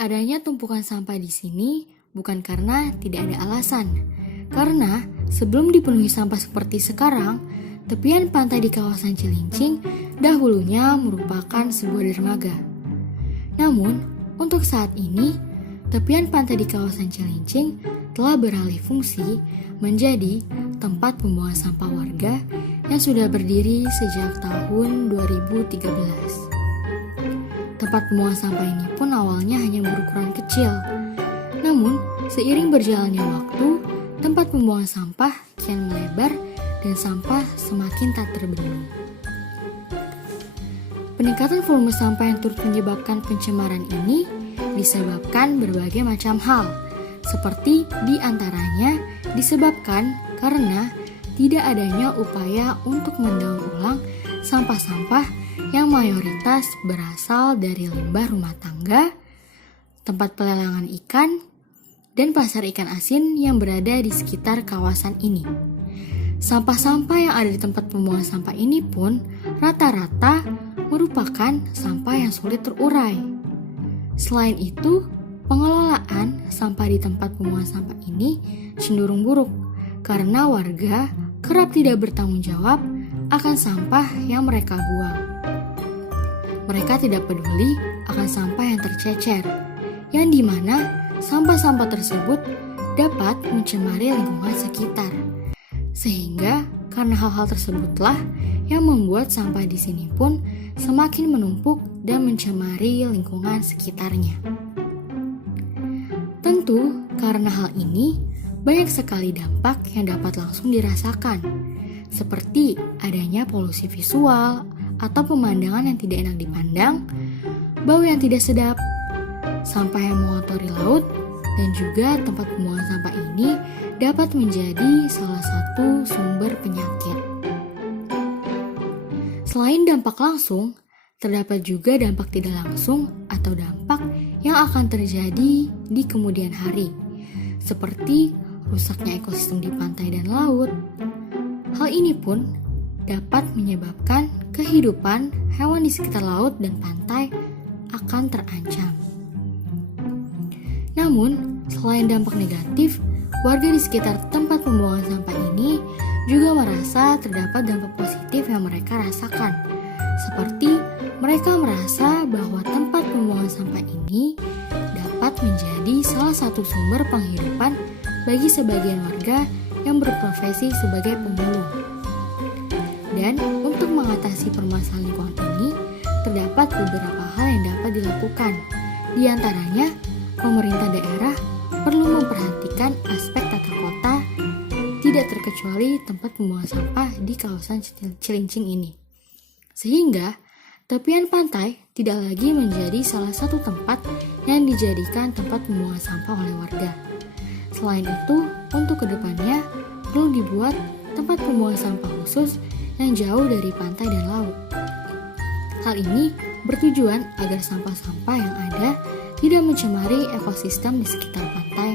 Adanya tumpukan sampah di sini bukan karena tidak ada alasan. Karena sebelum dipenuhi sampah seperti sekarang, tepian pantai di kawasan Cilincing dahulunya merupakan sebuah dermaga. Namun, untuk saat ini, tepian pantai di kawasan Cilincing telah beralih fungsi menjadi tempat pembuangan sampah warga yang sudah berdiri sejak tahun 2013. Tempat pembuangan sampah ini pun awalnya hanya berukuran kecil. Namun, seiring berjalannya waktu, tempat pembuangan sampah kian melebar dan sampah semakin tak terbendung. Peningkatan volume sampah yang turut menyebabkan pencemaran ini disebabkan berbagai macam hal, seperti diantaranya disebabkan karena tidak adanya upaya untuk mendaur ulang sampah-sampah yang mayoritas berasal dari limbah rumah tangga, tempat pelelangan ikan, dan pasar ikan asin yang berada di sekitar kawasan ini. Sampah-sampah yang ada di tempat pembuangan sampah ini pun rata-rata merupakan sampah yang sulit terurai. Selain itu, pengelolaan sampah di tempat pembuangan sampah ini cenderung buruk karena warga kerap tidak bertanggung jawab akan sampah yang mereka buang. Mereka tidak peduli akan sampah yang tercecer, yang dimana sampah-sampah tersebut dapat mencemari lingkungan sekitar. Sehingga karena hal-hal tersebutlah yang membuat sampah di sini pun semakin menumpuk dan mencemari lingkungan sekitarnya. Tentu karena hal ini banyak sekali dampak yang dapat langsung dirasakan, seperti adanya polusi visual atau pemandangan yang tidak enak dipandang, bau yang tidak sedap, sampah yang mengotori laut, dan juga tempat pembuangan sampah ini dapat menjadi salah satu sumber penyakit. Selain dampak langsung, terdapat juga dampak tidak langsung atau dampak yang akan terjadi di kemudian hari, seperti rusaknya ekosistem di pantai dan laut. Hal ini pun dapat menyebabkan kehidupan hewan di sekitar laut dan pantai akan terancam. Namun, selain dampak negatif, warga di sekitar tempat pembuangan sampah ini juga merasa terdapat dampak positif yang mereka rasakan. Seperti mereka merasa bahwa tempat pembuangan sampah ini dapat menjadi salah satu sumber penghidupan bagi sebagian warga yang berprofesi sebagai pemulung. Dan untuk mengatasi permasalahan lingkungan ini, terdapat beberapa hal yang dapat dilakukan. Di antaranya, pemerintah daerah perlu memperhatikan aspek tata kota, tidak terkecuali tempat pembuangan sampah di kawasan Cilincing ini. Sehingga, tepian pantai tidak lagi menjadi salah satu tempat yang dijadikan tempat pembuangan sampah oleh warga. Selain itu, untuk kedepannya perlu dibuat tempat pembuangan sampah khusus yang jauh dari pantai dan laut. Hal ini bertujuan agar sampah-sampah yang ada tidak mencemari ekosistem di sekitar pantai